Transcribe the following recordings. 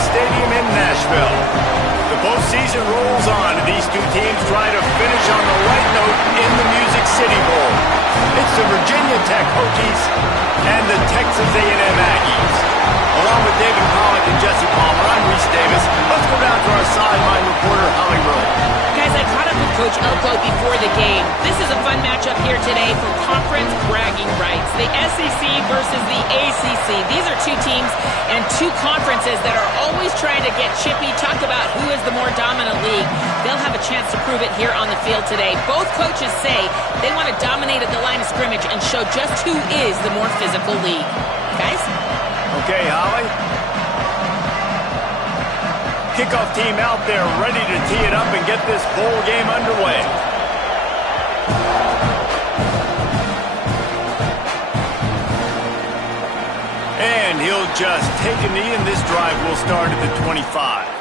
Stadium in Nashville. The postseason rolls on, and these two teams try to finish on the right note in the Music City Bowl. It's the Virginia Tech Hokies and the Texas A&M Aggies. Along with David Pollack and Jesse Palmer, I'm Reese Davis. Let's go down to our sideline reporter, Holly Rowe. Guys, I caught up with Coach Elko before the game. This is a fun matchup here today for conference bragging rights. The SEC versus the ACC. These are two teams and two conferences that are always trying to get chippy, talk about who is the more dominant league. They'll have a chance to prove it here on the field today. Both coaches say they want to dominate at the line of scrimmage and show just who is the more physical league. Guys? Okay, Holly. Kickoff team out there ready to tee it up and get this bowl game underway. And he'll just take a knee, and this drive will start at the 25.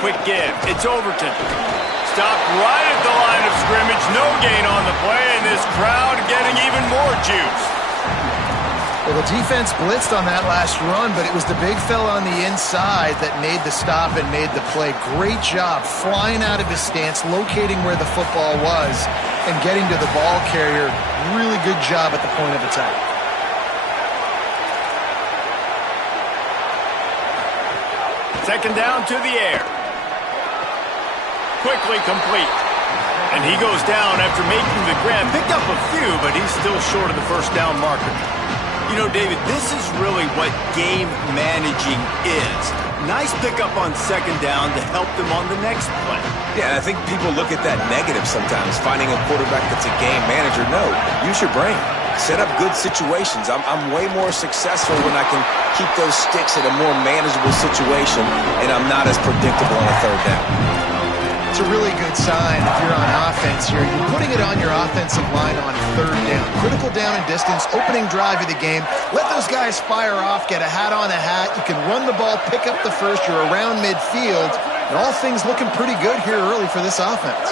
Quick give. It's Overton. Stopped right at the line of scrimmage. No gain on the play, and this crowd getting even more juice. Well, the defense blitzed on that last run, but it was the big fella on the inside that made the stop and made the play. Great job flying out of his stance, locating where the football was, and getting to the ball carrier. Really good job at the point of attack. Second down to the air. Quickly complete. And he goes down after making the grab. Picked up a few, but he's still short of the first down marker. You know, David, this is really what game managing is. Nice pickup on second down to help them on the next play. Yeah, I think people look at that negative sometimes, finding a quarterback that's a game manager. No, use your brain. Set up good situations. I'm way more successful when I can keep those sticks at a more manageable situation, and I'm not as predictable on a third down. It's a really good sign if you're on offense here. You're putting it on your offensive line on third down. Critical down and distance, opening drive of the game. Let those guys fire off, get a hat on a hat. You can run the ball, pick up the first. You're around midfield. And all things looking pretty good here early for this offense.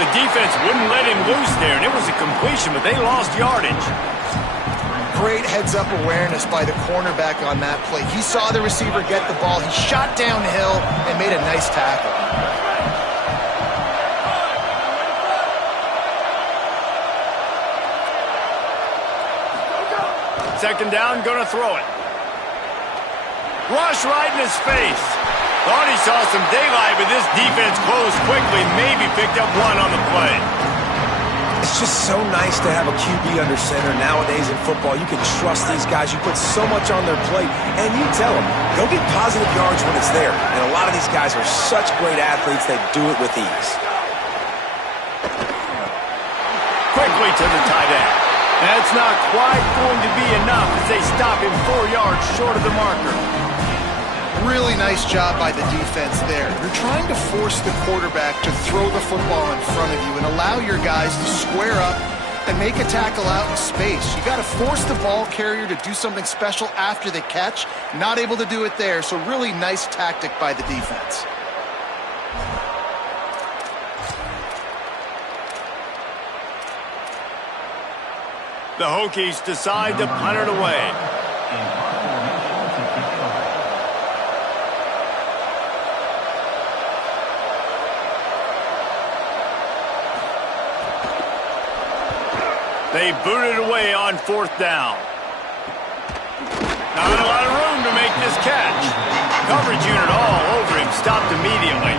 The defense wouldn't let him loose there, and it was a completion, but they lost yardage. Great heads-up awareness by the cornerback on that play. He saw the receiver get the ball. He shot downhill and made a nice tackle. Second down, gonna throw it. Rush right in his face. Thought he saw some daylight, but this defense closed quickly. Maybe picked up one on the play. It's just so nice to have a QB under center. Nowadays in football, you can trust these guys. You put so much on their plate, and you tell them, go get positive yards when it's there. And a lot of these guys are such great athletes, they do it with ease. Quickly to the tight end. That's not quite going to be enough as they stop him 4 yards short of the marker. Really nice job by the defense there. You're trying to force the quarterback to throw the football in front of you and allow your guys to square up and make a tackle out in space. You got to force the ball carrier to do something special after the catch. Not able to do it there, so really nice tactic by the defense. The Hokies decide to punt it away. They boot it away on fourth down. Not a lot of room to make this catch. Coverage unit all over him, stopped immediately.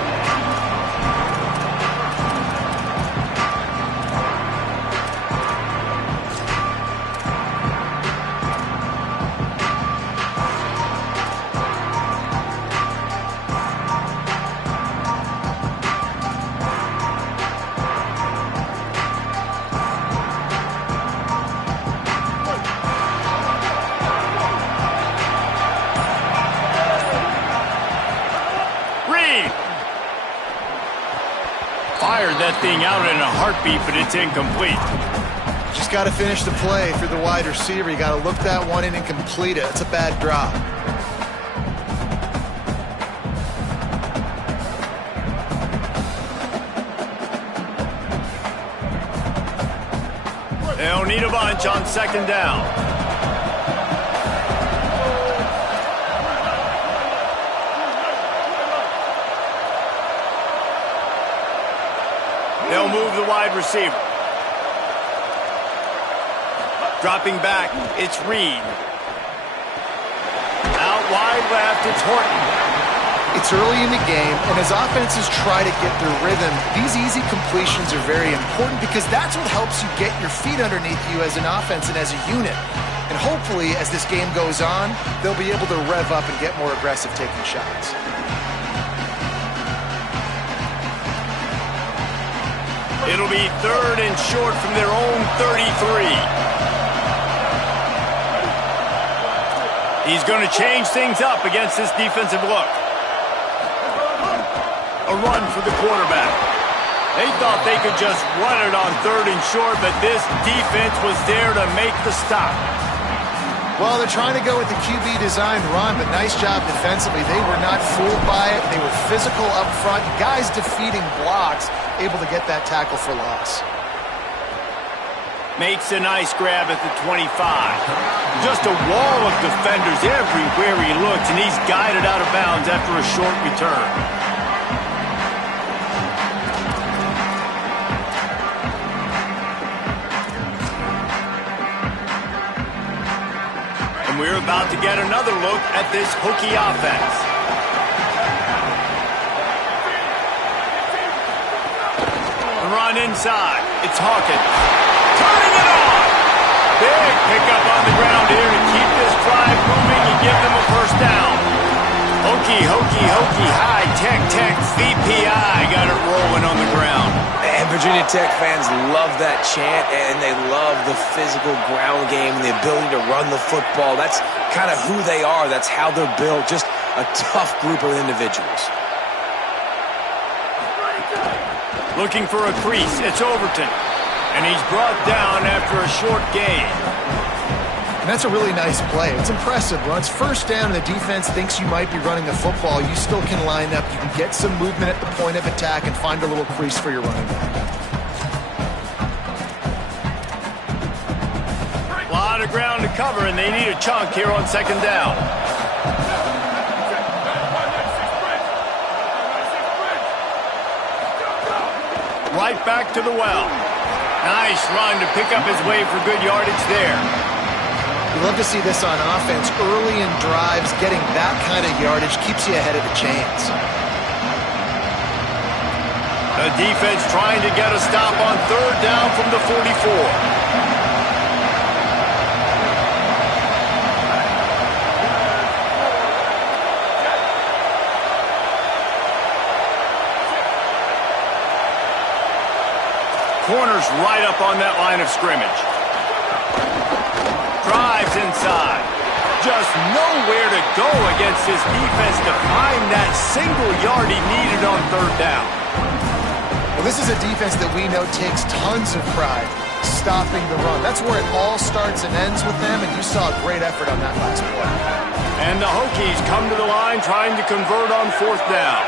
Fired that thing out in a heartbeat, but it's incomplete. Just got to finish the play for the wide receiver. You got to look that one in and complete it. It's a bad drop. They'll need a bunch on second down. They'll move the wide receiver. Dropping back, it's Reed. Out wide left, it's Horton. It's early in the game, and as offenses try to get their rhythm, these easy completions are very important because that's what helps you get your feet underneath you as an offense and as a unit. And hopefully, as this game goes on, they'll be able to rev up and get more aggressive taking shots. It'll be 3rd and short from their own 33. He's going to change things up against this defensive look. A run for the quarterback. They thought they could just run it on 3rd and short, but this defense was there to make the stop. Well, they're trying to go with the QB design run, but nice job defensively. They were not fooled by it. They were physical up front. Guys defeating blocks, able to get that tackle for loss. Makes a nice grab at the 25. Just a wall of defenders everywhere he looks, and he's guided out of bounds after a short return. And we're about to get another look at this Hokie offense. The run inside. It's Hawkins. Turning it on. Big pickup on the ground here to keep this drive moving and give them a first down. Hokie, Hokie, Hokie, high tech, VPI got it rolling on the ground. And Virginia Tech fans love that chant, and they love the physical ground game and the ability to run the football. That's kind of who they are. That's how they're built. Just a tough group of individuals. Looking for a crease. It's Overton. And he's brought down after a short gain. And that's a really nice play. It's impressive. When it's first down and the defense thinks you might be running the football, you still can line up. You can get some movement at the point of attack and find a little crease for your running back. A lot of ground to cover, and they need a chunk here on second down. Right back to the well. Nice run to pick up his way for good yardage there. You love to see this on offense. Early in drives, getting that kind of yardage keeps you ahead of the chains. The defense trying to get a stop on 3rd down from the 44. Corners right up on that line of scrimmage. Drives inside. Just nowhere to go against this defense to find that single yard he needed on 3rd down. Well, this is a defense that we know takes tons of pride stopping the run. That's where it all starts and ends with them, and you saw a great effort on that last play. And the Hokies come to the line trying to convert on 4th down.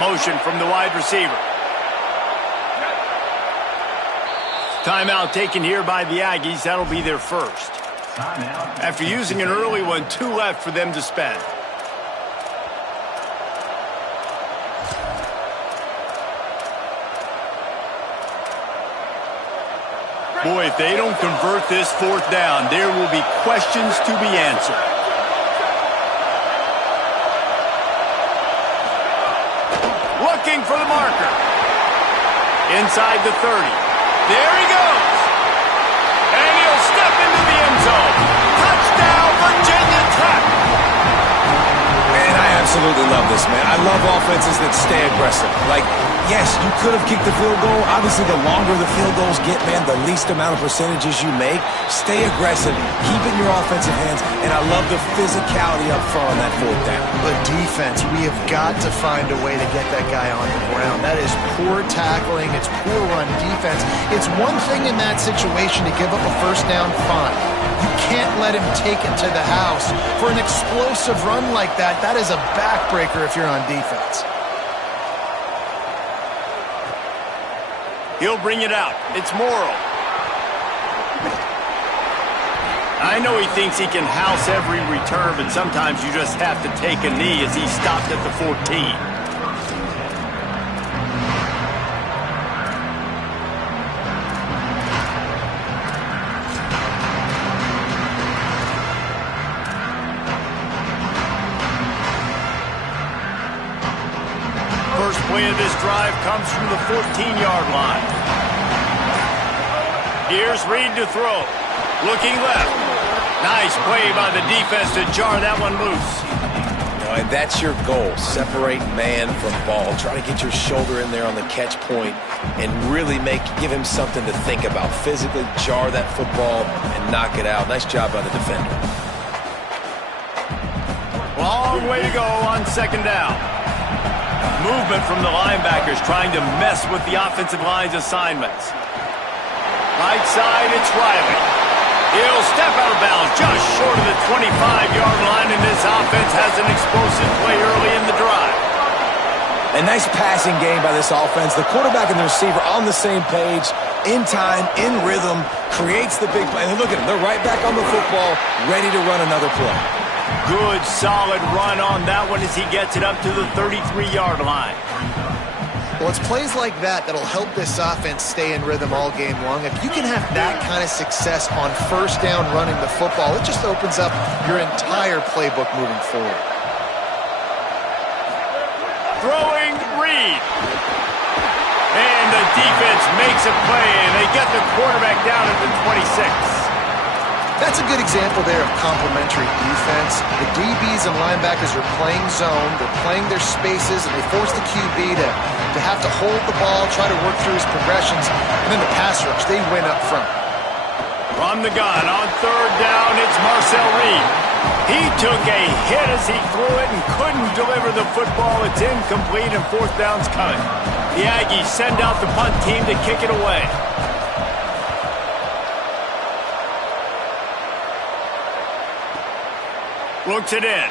Motion from the wide receiver. Timeout taken here by the Aggies. That'll be their first. After using an early one, 2 left for them to spend. Boy, if they don't convert this 4th down, there will be questions to be answered. Looking for the marker. Inside the 30. There he goes. And he'll step into the end zone. Touchdown, Virginia Tech. Man, I am absolutely love this, man. I love offenses that stay aggressive. Like, yes, you could have kicked the field goal. Obviously, the longer the field goals get, man, the least amount of percentages you make. Stay aggressive. Keep it in your offensive hands. And I love the physicality up front on that fourth down. But defense, we have got to find a way to get that guy on the ground. That is poor tackling. It's poor run defense. It's one thing in that situation to give up a first down, fine. You can't let him take it to the house. For an explosive run like that, that is a backbreaker if you're on defense. He'll bring it out. It's Morrow. I know he thinks he can house every return, but sometimes you just have to take a knee as he stopped at the 14. First play of this drive comes from the 14-yard line. Here's Reed to throw. Looking left. Nice play by the defense to jar that one loose. And that's your goal. Separate man from ball. Try to get your shoulder in there on the catch point and really give him something to think about. Physically jar that football and knock it out. Nice job by the defender. Long way to go on second down. Movement from the linebackers trying to mess with the offensive line's assignments. Right side, it's Riley. He'll step out of bounds just short of the 25-yard line, and this offense has an explosive play early in the drive. A nice passing game by this offense. The quarterback and the receiver on the same page, in time, in rhythm, creates the big play. And look at them. They're right back on the football, ready to run another play. Good, solid run on that one as he gets it up to the 33-yard line. Well, it's plays like that that'll help this offense stay in rhythm all game long. If you can have that kind of success on first down running the football, it just opens up your entire playbook moving forward. Throwing Reed. And the defense makes a play, and they get the quarterback down at the 26. That's a good example there of complementary defense. The DBs and linebackers are playing zone, they're playing their spaces, and they force the QB to have to hold the ball, try to work through his progressions, and then the pass rush, they win up front. From the gun, on third down, it's Marcel Reed. He took a hit as he threw it and couldn't deliver the football. It's incomplete, and fourth down's coming. The Aggies send out the punt team to kick it away. Looks it in.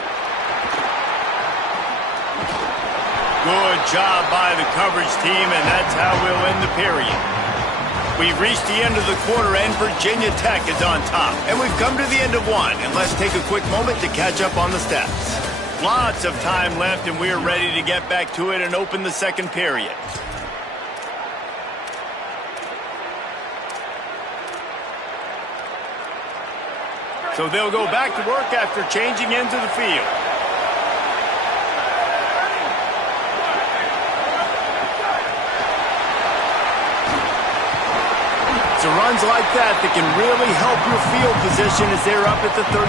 Good job by the coverage team, and that's how we'll end the period. We've reached the end of the quarter, and Virginia Tech is on top. And we've come to the end of one, and let's take a quick moment to catch up on the stats. Lots of time left, and we're ready to get back to it and open the second period. So they'll go back to work after changing into the field. It's runs like that that can really help your field position as they're up at the 35.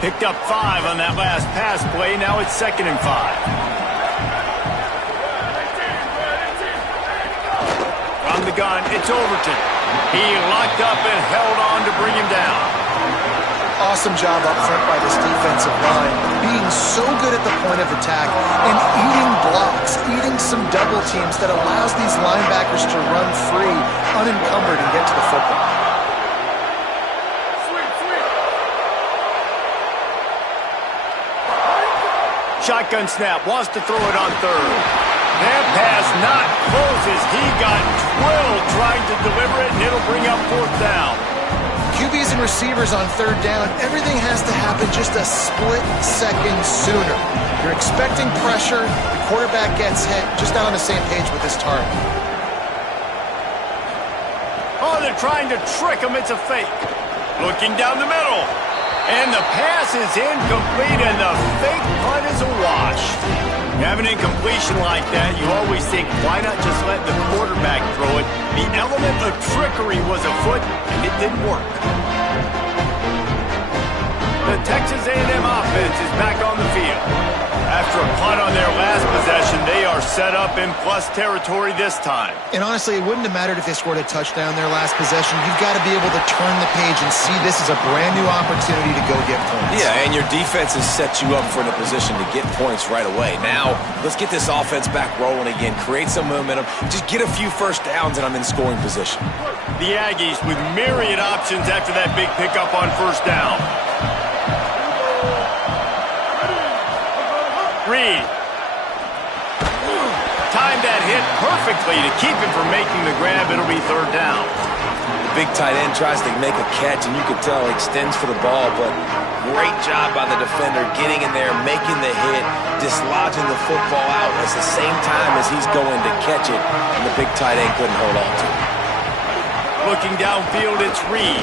Picked up 5 on that last pass play. Now it's 2nd and 5. From the gun, it's Overton. He locked up and held on to bring him down. Awesome job up front by this defensive line, being so good at the point of attack and eating blocks, eating some double teams that allows these linebackers to run free, unencumbered, and get to the football. Shotgun snap, wants to throw it on third. That pass not close as he got drilled trying to deliver it, and it'll bring up fourth down. QBs and receivers on third down, everything has to happen just a split second sooner. You're expecting pressure, the quarterback gets hit, just not on the same page with his target. Oh, they're trying to trick him, it's a fake. Looking down the middle. And the pass is incomplete, and the fake punt is a wash. You have an incompletion like that, you always think, why not just let the quarterback throw it? The element of trickery was afoot, and it didn't work. The Texas A&M offense is back on the field. After a punt on their last possession, they are set up in plus territory this time. And honestly, it wouldn't have mattered if they scored a touchdown their last possession. You've got to be able to turn the page and see this is a brand new opportunity to go get points. Yeah, and your defense has set you up for the position to get points right away. Now, let's get this offense back rolling again, create some momentum, just get a few first downs, and I'm in scoring position. The Aggies with myriad options after that big pickup on first down. Reed. Timed that hit perfectly to keep him from making the grab. It'll be third down. The big tight end tries to make a catch, and you could tell he extends for the ball, but great job by the defender getting in there, making the hit, dislodging the football out at the same time as he's going to catch it, and the big tight end couldn't hold on to it. Looking downfield, it's Reed.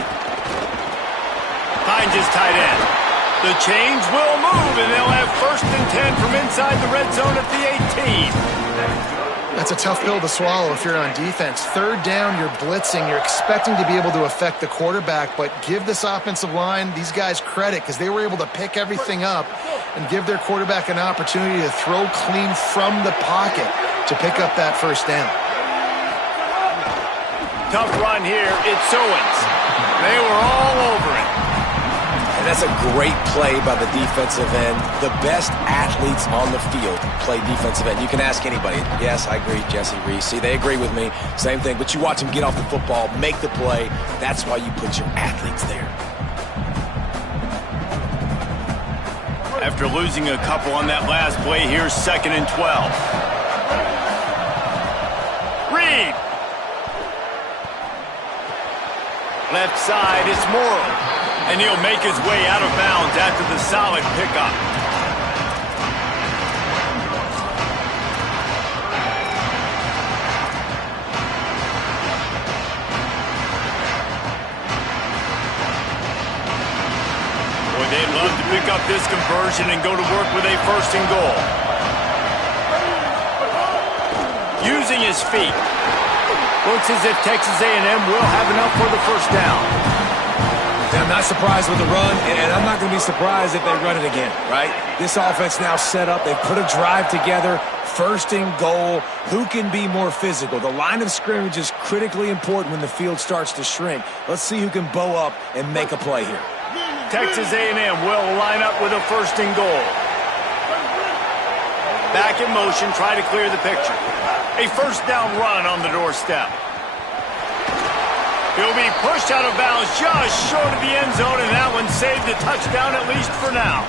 Finds his tight end. The chains will move, and they'll have 1st and 10 from inside the red zone at the 18. That's a tough pill to swallow if you're on defense. Third down, you're blitzing. You're expecting to be able to affect the quarterback, but give this offensive line, these guys, credit because they were able to pick everything up and give their quarterback an opportunity to throw clean from the pocket to pick up that first down. Tough run here. It's Owens. They were all over it. And that's a great play by the defensive end. The best athletes on the field play defensive end. You can ask anybody. Yes, I agree, Jesse Reese. See, they agree with me. Same thing. But you watch them get off the football, make the play. That's why you put your athletes there. After losing a couple on that last play, here's 2nd and 12. Reed. Left side, it's Morrow. And he'll make his way out of bounds after the solid pickup. Boy, they'd love to pick up this conversion and go to work with a 1st and goal. Using his feet. Looks as if Texas A&M will have enough for the first down. I'm not surprised with the run, and I'm not going to be surprised if they run it again, right? This offense now set up. They've put a drive together, 1st and goal. Who can be more physical? The line of scrimmage is critically important when the field starts to shrink. Let's see who can bow up and make a play here. Texas A&M will line up with a 1st and goal. Back in motion, try to clear the picture. A first down run on the doorstep. He'll be pushed out of bounds just short of the end zone, and that one saved a touchdown, at least for now.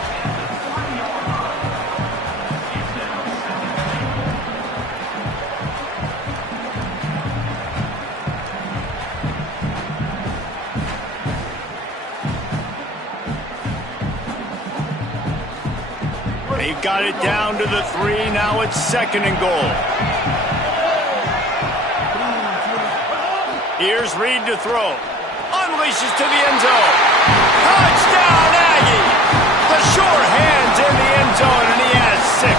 They've got it down to the 3. Now it's 2nd and goal. Here's Reed to throw. Unleashes to the end zone. Touchdown, Aggie! The sure hands in the end zone, and he has 6.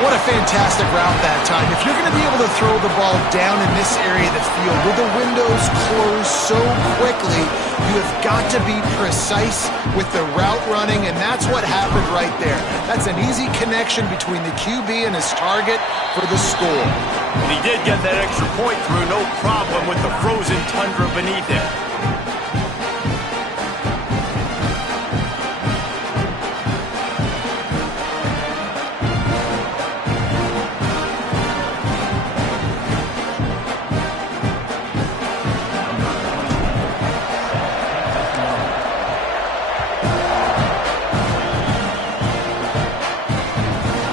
What a fantastic route that time. If you're going to be able to throw the ball down in this area of the field with the windows closed so quickly, you have got to be precise with the route running, and that's what happened right there. That's an easy connection between the QB and his target for the score. And he did get that extra point through, no problem with the frozen tundra beneath him.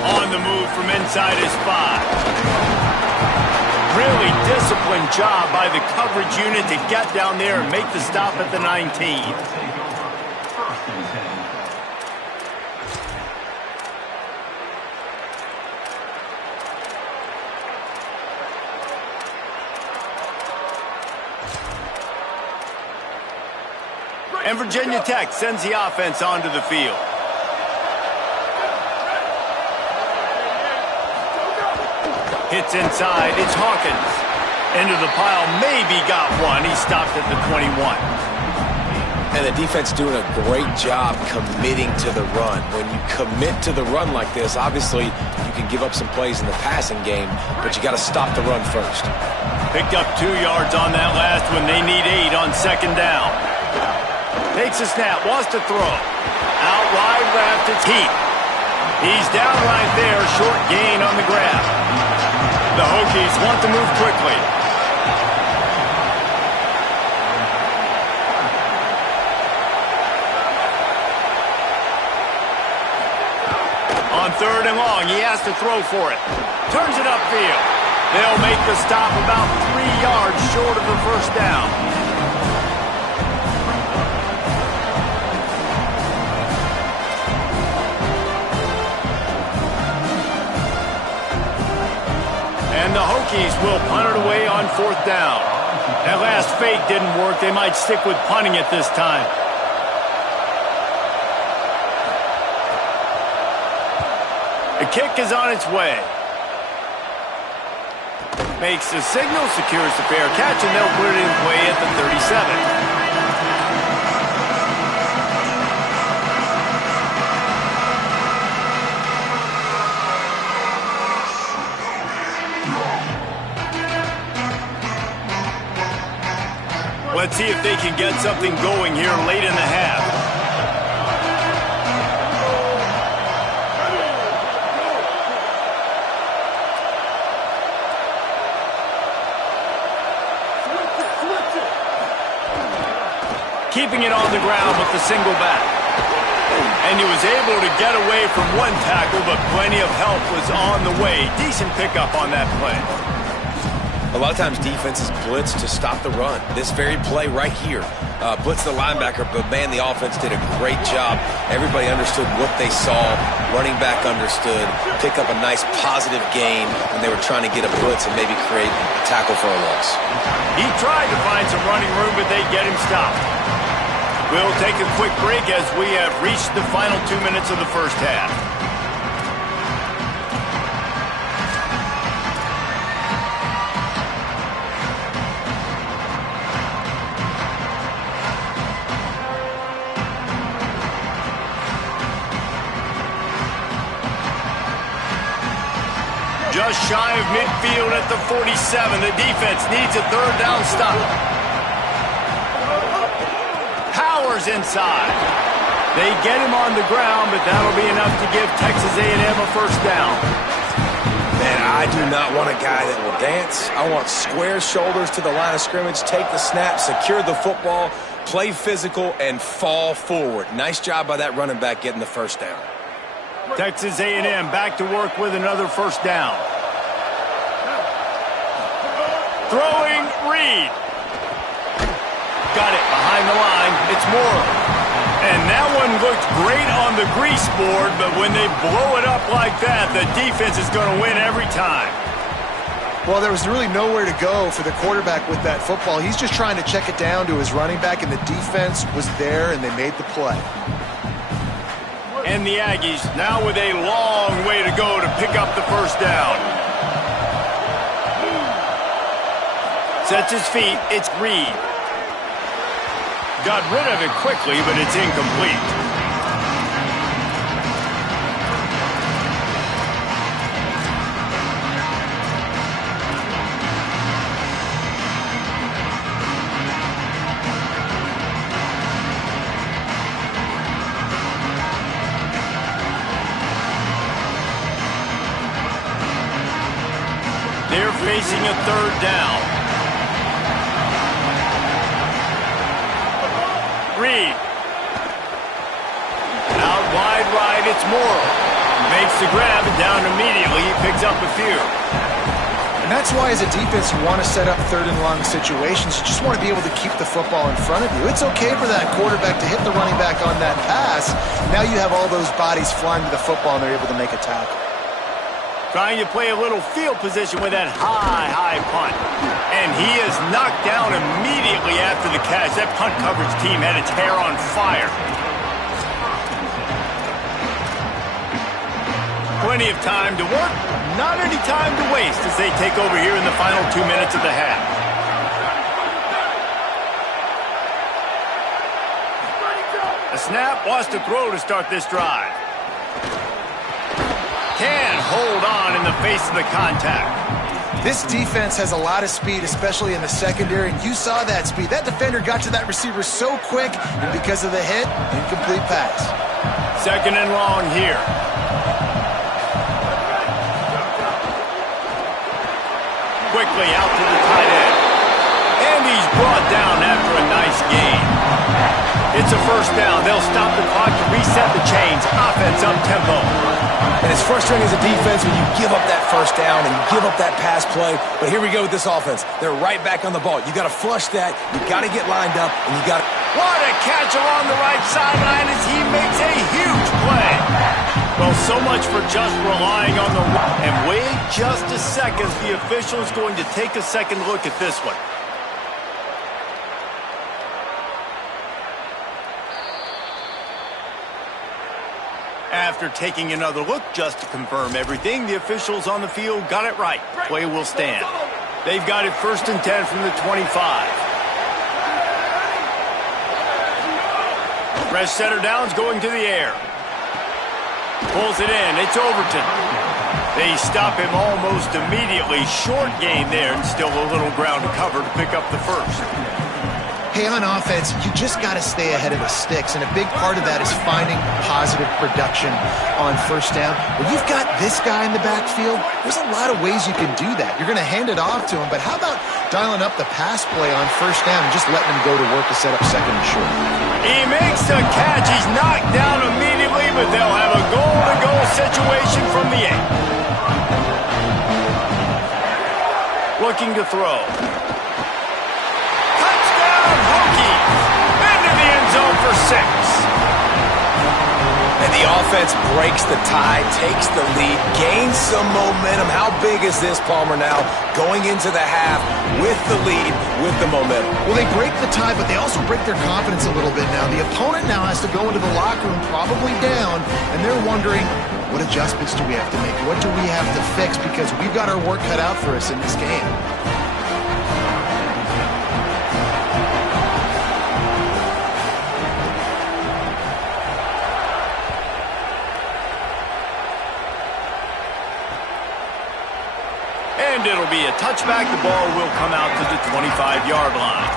On the move from inside his 5. Really disciplined job by the coverage unit to get down there and make the stop at the 19. And Virginia Tech sends the offense onto the field. Hits inside. It's Hawkins. Into the pile. Maybe got one. He stopped at the 21. And the defense doing a great job committing to the run. When you commit to the run like this, obviously you can give up some plays in the passing game, but you got to stop the run first. Picked up 2 yards on that last one. They need 8 on second down. Takes a snap, wants to throw. Out wide left, it's Heath. He's down right there, short gain on the grab. The Hokies want to move quickly. On third and long, he has to throw for it. Turns it upfield. They'll make the stop about 3 yards short of the first down. And the Hokies will punt it away on fourth down. That last fake didn't work. They might stick with punting it this time. The kick is on its way. Makes the signal, secures the fair catch, and they'll put it in play at the 37. Let's see if they can get something going here late in the half. Keeping it on the ground with the single back. And he was able to get away from one tackle, but plenty of help was on the way. Decent pickup on that play. A lot of times defenses blitz to stop the run. This very play right here, blitz the linebacker, but man, the offense did a great job. Everybody understood what they saw. Running back understood. Pick up a nice positive gain when they were trying to get a blitz and maybe create a tackle for a loss. He tried to find some running room, but they get him stopped. We'll take a quick break as we have reached the final 2 minutes of the first half. Just shy of midfield at the 47. The defense needs a third down stop. Powers inside. They get him on the ground, but that'll be enough to give Texas A&M a first down. Man, I do not want a guy that will dance. I want square shoulders to the line of scrimmage, take the snap, secure the football, play physical, and fall forward. Nice job by that running back getting the first down. Texas A&M back to work with another first down. Throwing, Reed. Got it behind the line. It's Moore. And that one looked great on the grease board, but when they blow it up like that, the defense is going to win every time. Well, there was really nowhere to go for the quarterback with that football. He's just trying to check it down to his running back, and the defense was there, and they made the play. And the Aggies now with a long way to go to pick up the first down. Sets his feet. It's Reed. Got rid of it quickly, but it's incomplete. They're facing a third down. Reed. Out wide right, it's Morrow. Makes the grab and down immediately. He picks up a few. And that's why as a defense you want to set up third and long situations. You just want to be able to keep the football in front of you. It's okay for that quarterback to hit the running back on that pass. Now you have all those bodies flying to the football and they're able to make a tackle. Trying to play a little field position with that high punt. And he is knocked down immediately after the catch. That punt coverage team had its hair on fire. Plenty of time to work. not any time to waste as they take over here in the final 2 minutes of the half. A snap, wants to throw to start this drive. Can hold on in the face of the contact. This defense has a lot of speed, especially in the secondary, and you saw that speed. That defender got to that receiver so quick, and because of the hit, incomplete pass. Second and long here. Quickly out to the tight end. And he's brought down after a nice gain. It's a first down. They'll stop the clock to reset the chains. Offense up tempo. And it's frustrating as a defense when you give up that first down and you give up that pass play. But here we go with this offense. They're right back on the ball. You got to flush that. You got to get lined up, and you got to. What a catch along the right sideline as he makes a huge play. Well, so much for just relying on the run. And wait just a second. The official is going to take a second look at this one. After taking another look just to confirm everything, the officials on the field got it right. Play will stand. They've got it 1st and 10 from the 25. Fresh center down's going to the air. Pulls it in. It's Overton. They stop him almost immediately. Short gain there, and still a little ground to cover to pick up the first. Hey, on offense, you just got to stay ahead of the sticks, and a big part of that is finding positive production on first down. When you've got this guy in the backfield, there's a lot of ways you can do that. You're going to hand it off to him, but how about dialing up the pass play on first down and just letting him go to work to set up second and short? He makes the catch. He's knocked down immediately, but they'll have a goal-to-goal situation from the 8. Looking to throw. For 6. And the offense breaks the tie, takes the lead, gains some momentum. How big is this, Palmer, now going into the half with the lead, with the momentum? Well, they break the tie, but they also break their confidence a little bit now. The opponent now has to go into the locker room probably down, and they're wondering, what adjustments do we have to make? What do we have to fix? Because we've got our work cut out for us in this game. And it'll be a touchback. The ball will come out to the 25-yard line.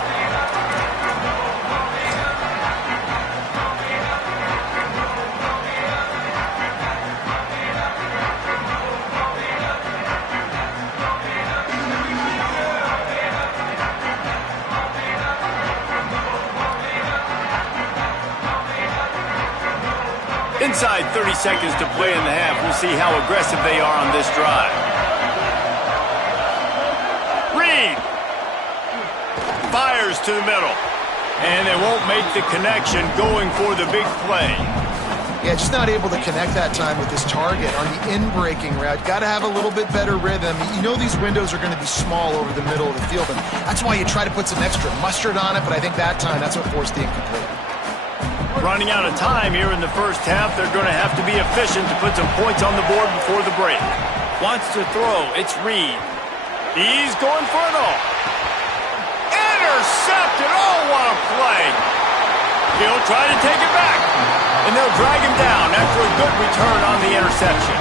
Inside 30 seconds to play in the half. We'll see how aggressive they are on this drive. Fires to the middle, and they won't make the connection going for the big play. Yeah, just not able to connect that time with his target on the in-breaking route. Got to have a little bit better rhythm. You know these windows are going to be small over the middle of the field, and that's why you try to put some extra mustard on it, but I think that time that's what forced the incomplete. Running out of time here in the first half. They're going to have to be efficient to put some points on the board before the break. Wants to throw. It's Reed. He's going for it all. Intercepted. Oh, what a play. He'll try to take it back. And they'll drag him down after a good return on the interception.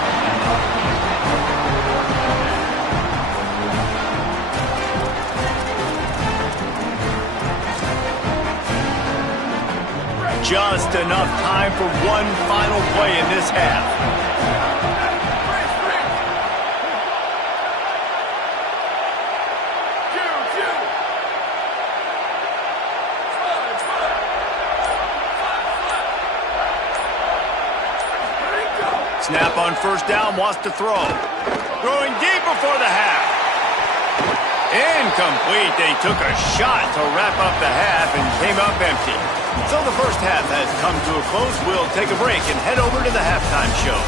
Just enough time for one final play in this half. Snap on first down, wants to throw. Throwing deep before the half. Incomplete. They took a shot to wrap up the half and came up empty. So the first half has come to a close. We'll take a break and head over to the halftime show.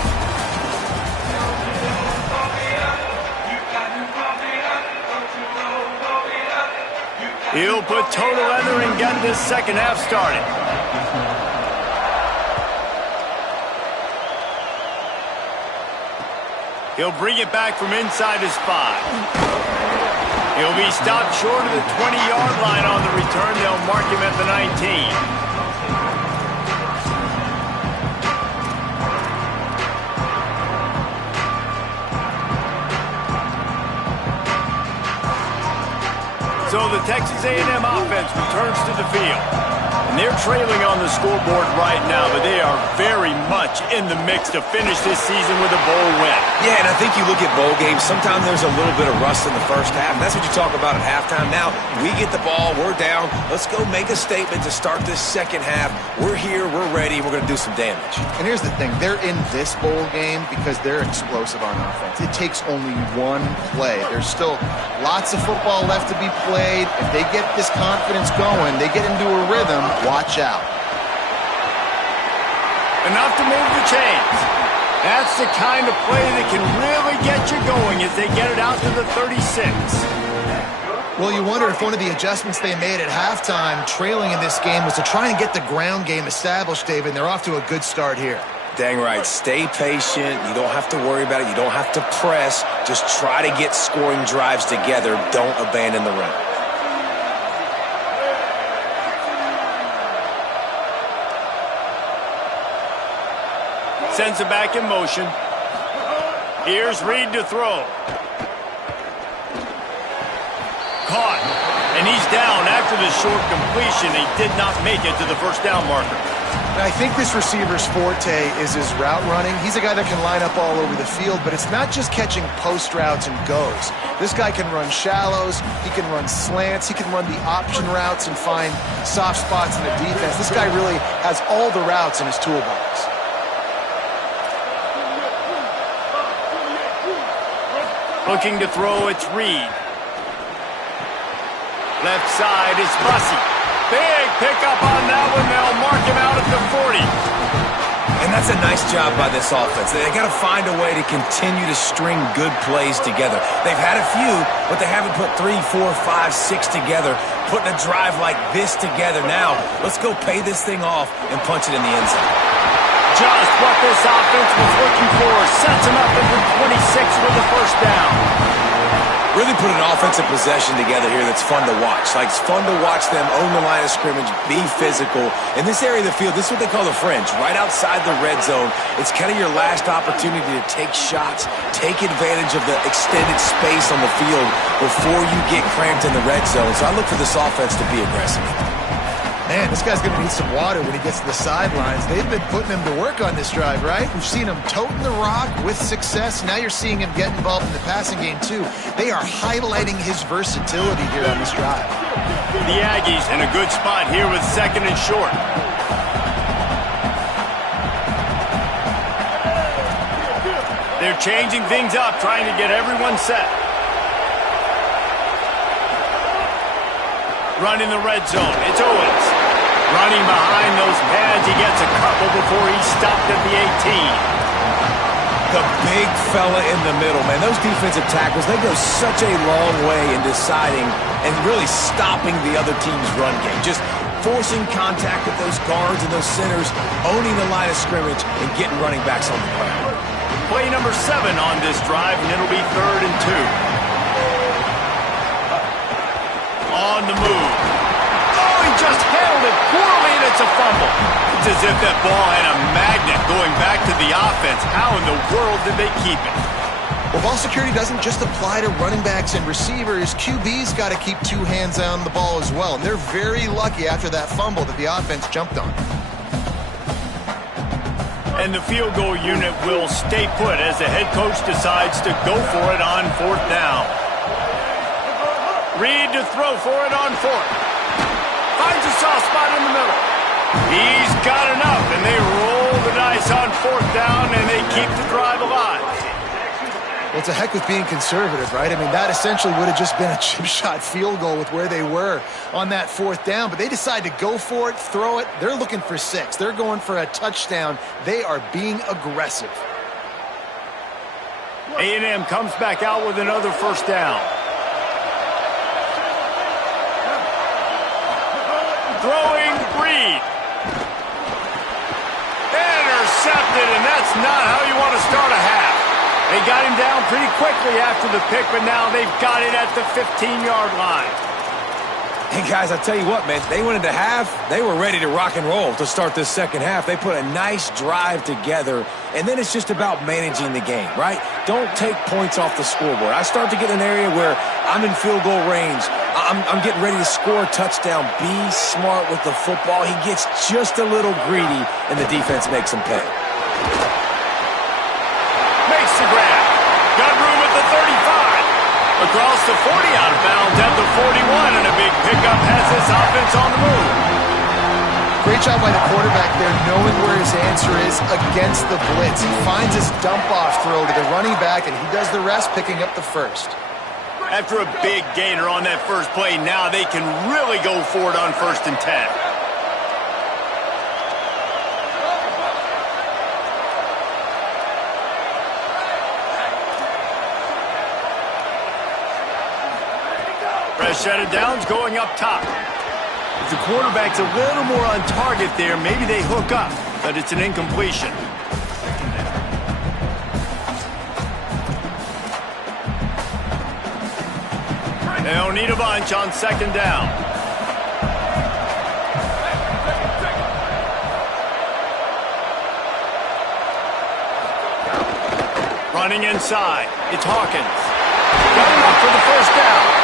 He'll put toe to leather and get this second half started. He'll bring it back from inside his 5. He'll be stopped short of the 20-yard line on the return. They'll mark him at the 19. So the Texas A&M offense returns to the field. And they're trailing on the scoreboard right now, but they are very much in the mix to finish this season with a bowl win. Yeah, and I think you look at bowl games, sometimes there's a little bit of rust in the first half, and that's what you talk about at halftime. Now, we get the ball, we're down, let's go make a statement to start this second half. We're here, we're ready, we're going to do some damage. And here's the thing, they're in this bowl game because they're explosive on offense. It takes only one play. There's still lots of football left to be played. If they get this confidence going, they get into a rhythm, watch out. Enough to move the chains. That's the kind of play that can really get you going as they get it out to the 36. Well, you wonder if one of the adjustments they made at halftime, trailing in this game, was to try and get the ground game established, David, and they're off to a good start here. Dang right. Stay patient. You don't have to worry about it. You don't have to press. Just try to get scoring drives together. Don't abandon the run. Sends it back in motion. Here's Reed to throw. Caught. And he's down after the short completion. He did not make it to the first down marker. And I think this receiver's forte is his route running. He's a guy that can line up all over the field, but it's not just catching post routes and goes. This guy can run shallows, he can run slants, he can run the option routes and find soft spots in the defense. This guy really has all the routes in his toolbox. Looking to throw, it's Reed. Left side is Bussey. Big pickup on that one. They'll mark him out at the 40. And that's a nice job by this offense. They got to find a way to continue to string good plays together. They've had a few, but they haven't put 3, 4, 5, 6 together. Putting a drive like this together now. Let's go pay this thing off and punch it in the end zone. Just what this offense was looking for. Sets him up at the 26 with the first down. Really put an offensive possession together here that's fun to watch. Like, it's fun to watch them own the line of scrimmage, be physical. In this area of the field, this is what they call the fringe, right outside the red zone. It's kind of your last opportunity to take shots, take advantage of the extended space on the field before you get cramped in the red zone. So I look for this offense to be aggressive. Man, this guy's going to need some water when he gets to the sidelines. They've been putting him to work on this drive, right? We've seen him toting the rock with success. Now you're seeing him get involved in the passing game, too. They are highlighting his versatility here on this drive. The Aggies in a good spot here with second and short. They're changing things up, trying to get everyone set. Running the red zone. It's Owens. Running behind those pads. He gets a couple before he's stopped at the 18. The big fella in the middle, man. Those defensive tackles, they go such a long way in deciding and really stopping the other team's run game. Just forcing contact with those guards and those centers, owning the line of scrimmage, and getting running backs on the ground. Play number 7 on this drive, and it'll be 3rd and 2. On the move. Oh, he just handled it poorly, and it's a fumble. It's as if that ball had a magnet going back to the offense. How in the world did they keep it? Well, ball security doesn't just apply to running backs and receivers. QB's got to keep 2 hands on the ball as well. And they're very lucky after that fumble that the offense jumped on. And the field goal unit will stay put as the head coach decides to go for it on 4th down. Reed to throw for it on 4th. Finds a soft spot in the middle. He's got enough, and they roll the dice on 4th down, and they keep the drive alive. Well, it's a heck with being conservative, right? I mean, that essentially would have just been a chip shot field goal with where they were on that 4th down, but they decide to go for it, throw it. They're looking for 6. They're going for a touchdown. They are being aggressive. A&M comes back out with another 1st down. Throwing Reed. Intercepted, and that's not how you want to start a half. They They got him down pretty quickly after the pick, but now they've got it at the 15-yard line. Hey, guys, I tell you what, man, they went into half. They were ready to rock and roll to start this second half. They put a nice drive together, and then it's just about managing the game, right? Don't take points off the scoreboard. I start to get an area where I'm in field goal range. I'm getting ready to score a touchdown. Be smart with the football. He gets just a little greedy, and the defense makes him pay. Makes the grab. Got room at the 35. Across the 40, out of bounds at the 41, and a big pickup has this offense on the move. Great job by the quarterback there, knowing where his answer is against the blitz. He finds his dump-off throw to the running back, and he does the rest, picking up the first. After a big gainer on that first play, now they can really go for it on 1st and 10. Set of downs going up top. If the quarterback's a little more on target there, maybe they hook up, but it's an incompletion. They'll need a bunch on 2nd down. Running inside, it's Hawkins. Got him up for the 1st down.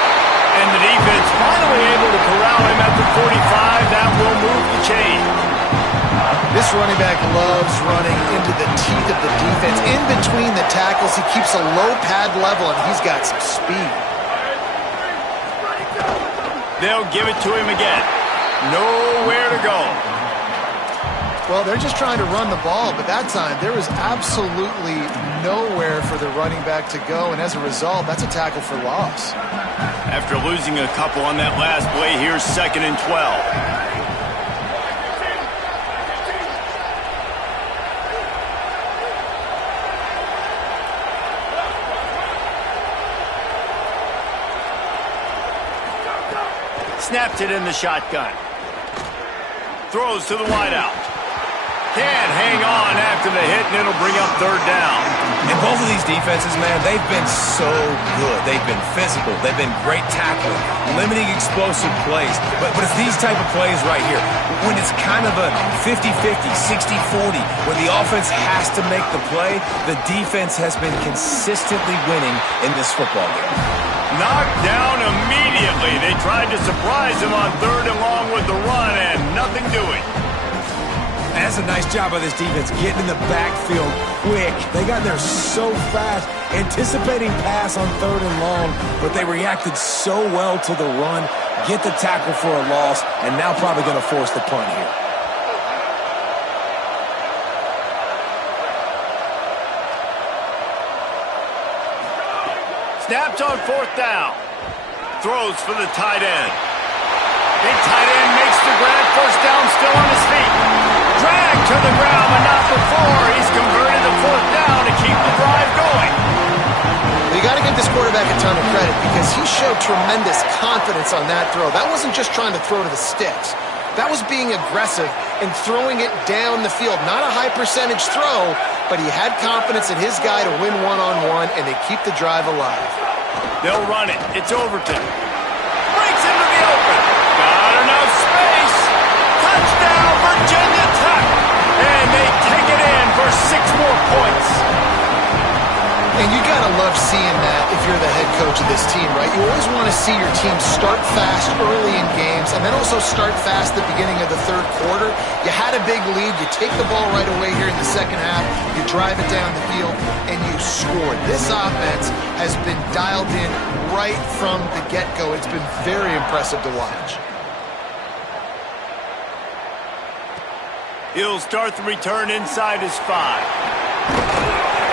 And the defense finally able to corral him at the 45. That will move the chain. This running back loves running into the teeth of the defense. In between the tackles, he keeps a low pad level, and he's got some speed. They'll give it to him again. Nowhere to go. Well, they're just trying to run the ball, but that time there was absolutely nowhere for the running back to go, and as a result, that's a tackle for loss. After losing a couple on that last play, here's 2nd and 12. Snapped it in the shotgun. Throws to the wideout. Can't hang on after the hit, and it'll bring up 3rd down. And both of these defenses, man, they've been so good. They've been physical. They've been great tackling, limiting explosive plays. But it's these type of plays right here, when it's kind of a 50-50, 60-40, when the offense has to make the play, the defense has been consistently winning in this football game. Knocked down immediately. They tried to surprise him on 3rd and long with the run, and nothing doing. That's a nice job by this defense, getting in the backfield quick. They got there so fast, anticipating pass on 3rd and long, but they reacted so well to the run, get the tackle for a loss, and now probably going to force the punt here. Snaps on 4th down. Throws for the tight end. Big tight end makes the grab. 1st down, still on his feet. Drag to the ground, but not before. He's converted the 4th down to keep the drive going. You got to give this quarterback a ton of credit because he showed tremendous confidence on that throw. That wasn't just trying to throw to the sticks. That was being aggressive and throwing it down the field. Not a high percentage throw, but he had confidence in his guy to win one-on-one, and they keep the drive alive. They'll run it. It's Overton. Breaks into the open. Got enough space. Touchdown, Virginia Tech. And they take it in for 6 more points. And you got to love seeing that if you're the head coach of this team, right? You always want to see your team start fast early in games and then also start fast at the beginning of the 3rd quarter. You had a big lead. You take the ball right away here in the 2nd half. You drive it down the field, and you score. This offense has been dialed in right from the get-go. It's been very impressive to watch. He'll start the return inside his 5.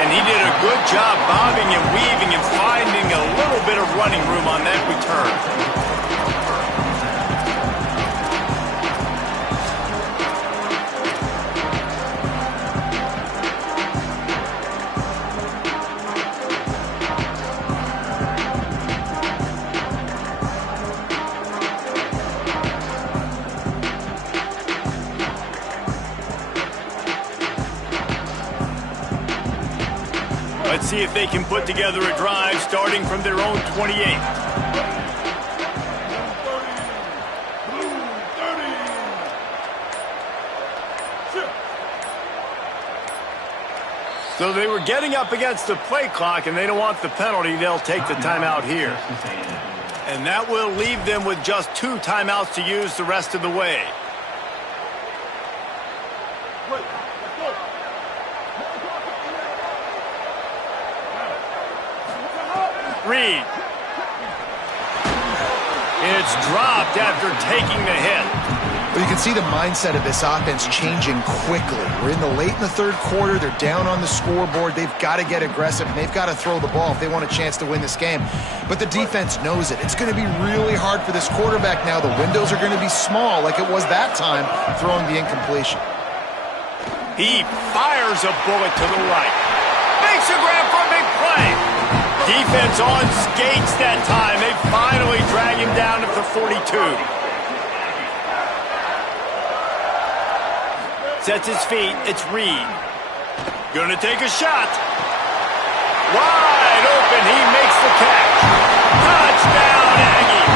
And he did a good job bobbing and weaving and finding a little bit of running room on that return. Let's see if they can put together a drive starting from their own 28. So they were getting up against the play clock, and they don't want the penalty. They'll take the timeout here. And that will leave them with just 2 timeouts to use the rest of the way. Reed. It's dropped after taking the hit. Well, you can see the mindset of this offense changing quickly. We're in the third quarter. They're down on the scoreboard. They've got to get aggressive, and they've got to throw the ball if they want a chance to win this game. But the defense knows it. It's going to be really hard for this quarterback now. The windows are going to be small like it was that time throwing the incompletion. He fires a bullet to the right. Makes a grab for a big play. Defense on skates that time. They finally drag him down at the 42. Sets his feet. It's Reed. Gonna take a shot. Wide open. He makes the catch. Touchdown, Aggie.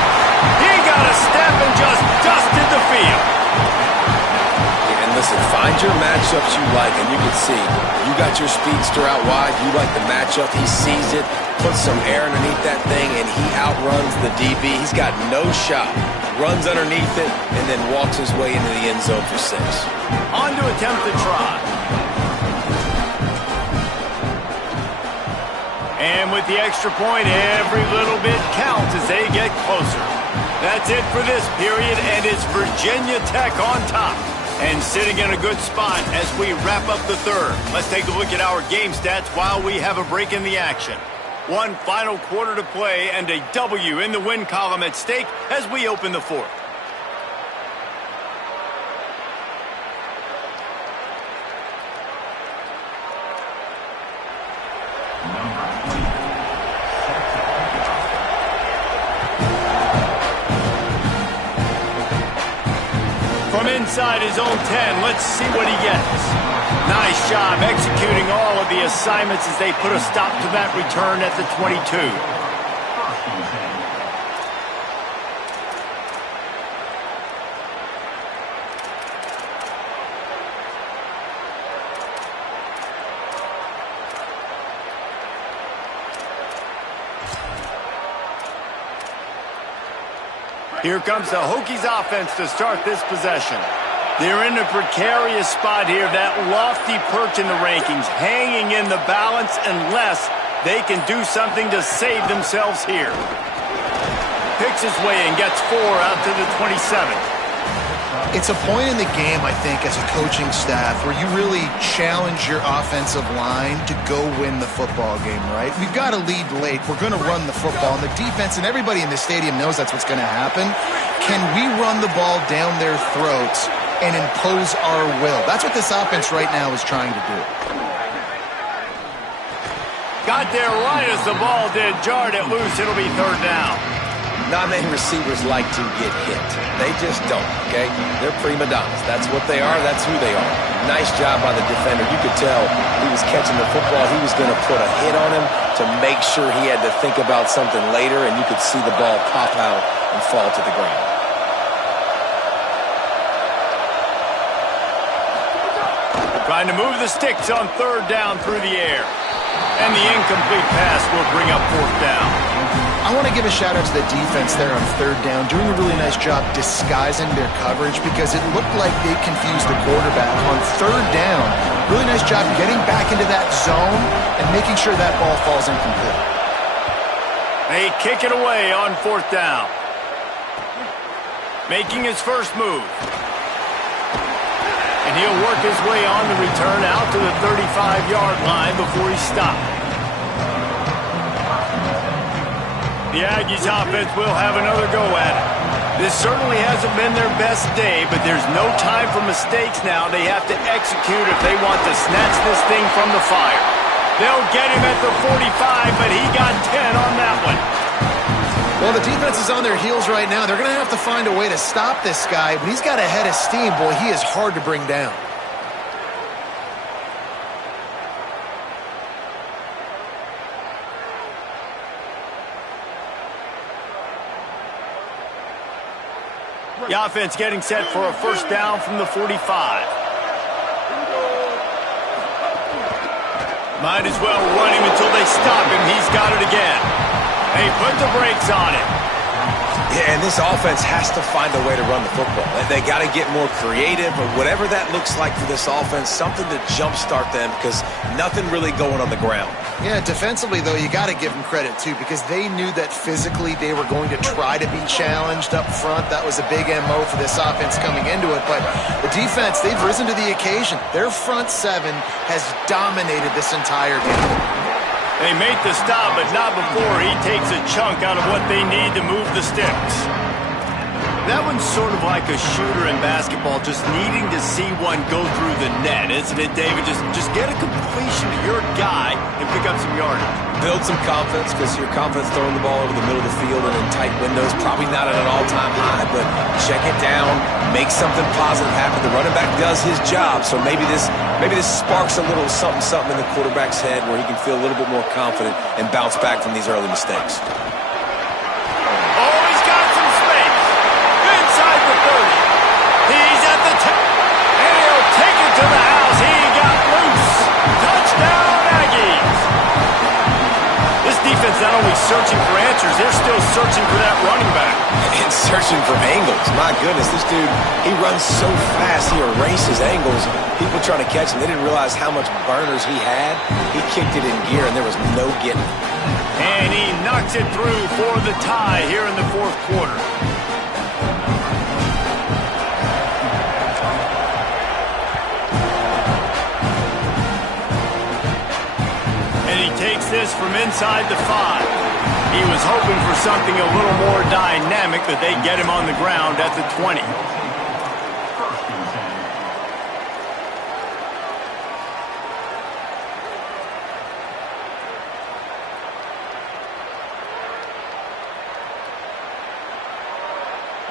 He got a step and just dusted the field. And listen, find your matchups you like, and you can see. You got your speedster out wide. You like the matchup. He sees it, puts some air underneath that thing, and he outruns the DB. He's got no shot. Runs underneath it, and then walks his way into the end zone for 6. On to attempt the try. And with the extra point, every little bit counts as they get closer. That's it for this period, and it's Virginia Tech on top and sitting in a good spot as we wrap up the third. Let's take a look at our game stats while we have a break in the action. 1 final quarter to play and a W in the win column at stake as we open the fourth. From inside his own 10, let's see what he gets. Nice job executing all of the assignments as they put a stop to that return at the 22. Here comes the Hokies offense to start this possession. They're in a precarious spot here, that lofty perch in the rankings, hanging in the balance unless they can do something to save themselves here. Picks his way and gets 4 out to the 27. It's a point in the game, I think, as a coaching staff where you really challenge your offensive line to go win the football game, right? We've got to lead late. We're going to run the football. And the defense and everybody in the stadium knows that's what's going to happen. Can we run the ball down their throats and impose our will? That's what this offense right now is trying to do. Got there right as the ball did. Jarred it loose. It'll be third down. Not many receivers like to get hit. They just don't, okay? They're prima donnas. That's what they are. That's who they are. Nice job by the defender. You could tell he was catching the football. He was going to put a hit on him to make sure he had to think about something later, and you could see the ball pop out and fall to the ground. Trying to move the sticks on third down through the air. And the incomplete pass will bring up fourth down. I want to give a shout out to the defense there on third down, doing a really nice job disguising their coverage because it looked like they confused the quarterback on third down. Really nice job getting back into that zone and making sure that ball falls incomplete. They kick it away on fourth down. Making his first move. And he'll work his way on the return out to the 35-yard line before he stopped. The Aggies offense will have another go at it. This certainly hasn't been their best day, but there's no time for mistakes now. They have to execute if they want to snatch this thing from the fire. They'll get him at the 45, but he got 10 on that one. Well, the defense is on their heels right now. They're going to have to find a way to stop this guy, but he's got a head of steam. Boy, he is hard to bring down. The offense getting set for a first down from the 45. Might as well run him until they stop him. He's got it again. They put the brakes on it. Yeah, and this offense has to find a way to run the football. They got to get more creative, or whatever that looks like for this offense, something to jumpstart them, because nothing really going on the ground. Yeah, defensively, though, you got to give them credit, too, because they knew that physically they were going to try to be challenged up front. That was a big MO for this offense coming into it. But the defense, they've risen to the occasion. Their front seven has dominated this entire game. They make the stop, but not before he takes a chunk out of what they need to move the sticks. That one's sort of like a shooter in basketball, just needing to see one go through the net, isn't it, David? Just get a completion to your guy and pick up some yardage. Build some confidence, because your confidence throwing the ball over the middle of the field and in tight windows, probably not at an all-time high, but check it down, make something positive happen. The running back does his job, so maybe this sparks a little something in the quarterback's head where he can feel a little bit more confident and bounce back from these early mistakes. He's at the top, and he'll take it to the house. He got loose. Touchdown, Aggies. This defense not only searching for answers, they're still searching for that running back. And searching for angles. My goodness, this dude, he runs so fast, he erases angles. People trying to catch him, they didn't realize how much burners he had. He kicked it in gear, and there was no getting it. And he knocks it through for the tie here in the fourth quarter. Takes this from inside the 5. He was hoping for something a little more dynamic, that they get him on the ground at the 20.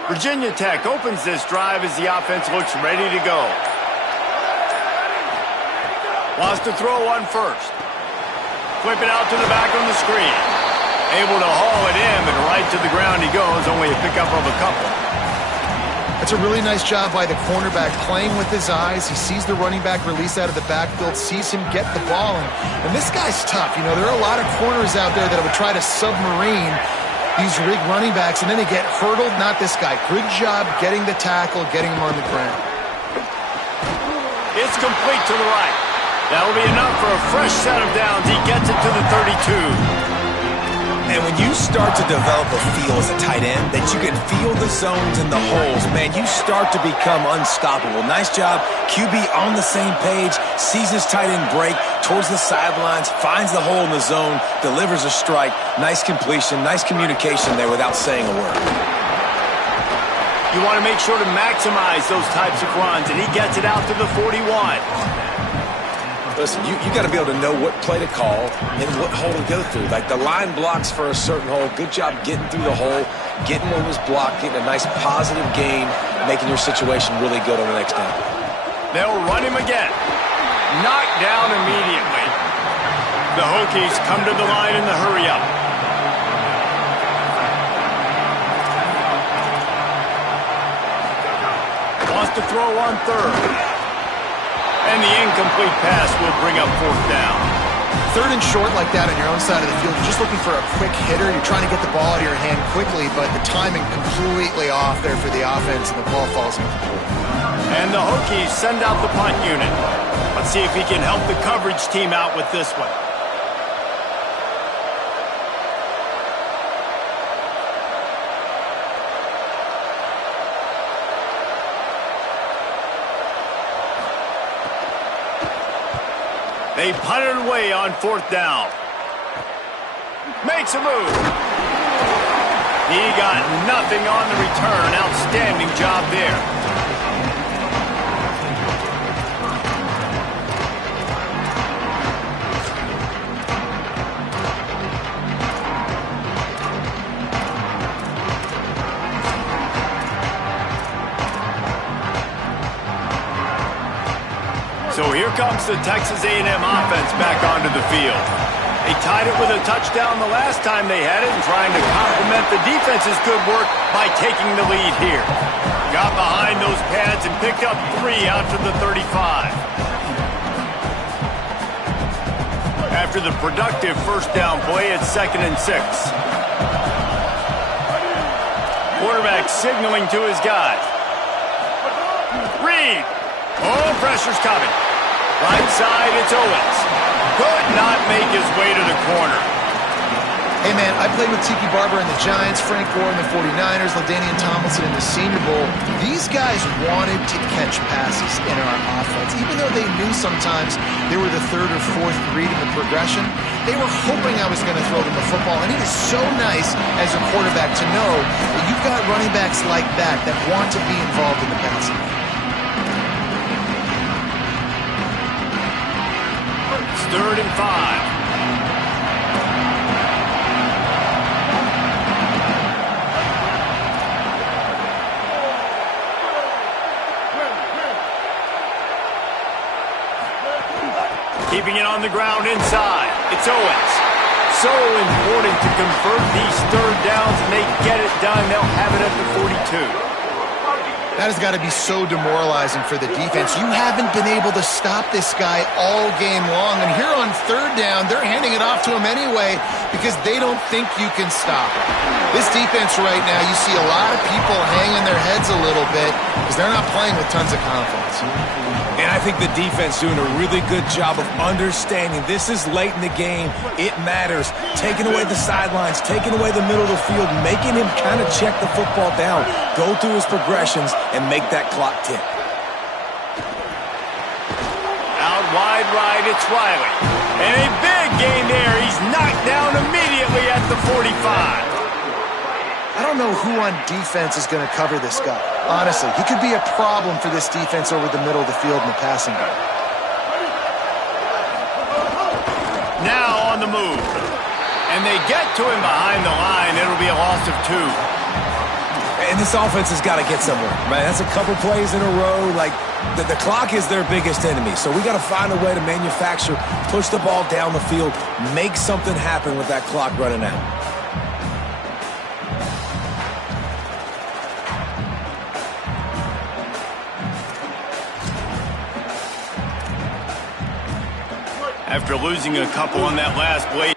Virginia Tech opens this drive as the offense looks ready to go. Wants to throw on first. Flip it out to the back on the screen. Able to haul it in, and right to the ground he goes, only a pickup of a couple. That's a really nice job by the cornerback, playing with his eyes. He sees the running back release out of the backfield, sees him get the ball, and this guy's tough. You know, there are a lot of corners out there that would try to submarine these rig running backs, and then they get hurdled. Not this guy. Good job getting the tackle, getting him on the ground. It's complete to the right. That'll be enough for a fresh set of downs. He gets it to the 32. And when you start to develop a feel as a tight end, that you can feel the zones and the holes, man, you start to become unstoppable. Nice job. QB on the same page, sees his tight end break towards the sidelines, finds the hole in the zone, delivers a strike. Nice completion, nice communication there without saying a word. You want to make sure to maximize those types of runs, and he gets it out to the 41. Listen, you got to be able to know what play to call and what hole to go through. Like the line blocks for a certain hole. Good job getting through the hole, getting what was blocked, getting a nice positive gain, making your situation really good on the next down. They'll run him again. Knocked down immediately. The Hokies come to the line in the hurry-up. Wants to throw on third. And the incomplete pass will bring up fourth down. Third and short like that on your own side of the field, you're just looking for a quick hitter. You're trying to get the ball out of your hand quickly, but the timing completely off there for the offense, and the ball falls incomplete. And the Hokies send out the punt unit. Let's see if he can help the coverage team out with this one. They punt it away on fourth down. Makes a move. He got nothing on the return. Outstanding job there. So here comes the Texas A&M offense back onto the field. They tied it with a touchdown the last time they had it, and trying to complement the defense's good work by taking the lead here. Got behind those pads and picked up 3 out to the 35. After the productive first down play, it's 2nd and 6. Quarterback signaling to his guys. Reed. Oh, pressure's coming. Right side, it's Owens. Could not make his way to the corner. Hey, man, I played with Tiki Barber in the Giants, Frank Gore in the 49ers, LaDainian Tomlinson in the Senior Bowl. These guys wanted to catch passes in our offense. Even though they knew sometimes they were the 3rd or 4th reading the progression, they were hoping I was going to throw them the football. And it is so nice as a quarterback to know that you've got running backs like that want to be involved in the passing game. It's 3rd and 5. Keeping it on the ground inside. It's Owens. So important to convert these 3rd downs, and they get it done. They'll have it at the 42. That has got to be so demoralizing for the defense. You haven't been able to stop this guy all game long. And here on 3rd down, they're handing it off to him anyway because they don't think you can stop him. This defense right now, you see a lot of people hanging their heads a little bit because they're not playing with tons of confidence. And I think the defense doing a really good job of understanding this is late in the game. It matters. Taking away the sidelines, taking away the middle of the field, making him kind of check the football down, go through his progressions, and make that clock tick. Out wide right, it's Riley. And a big gain there. He's knocked down immediately at the 45. I don't know who on defense is going to cover this guy. Honestly, he could be a problem for this defense over the middle of the field in the passing game. Now on the move. And they get to him behind the line. It'll be a loss of 2. And this offense has got to get somewhere, right? That's a couple plays in a row. Like, the clock is their biggest enemy. So we got to find a way to manufacture, push the ball down the field, make something happen with that clock running out. After losing a couple on that last play,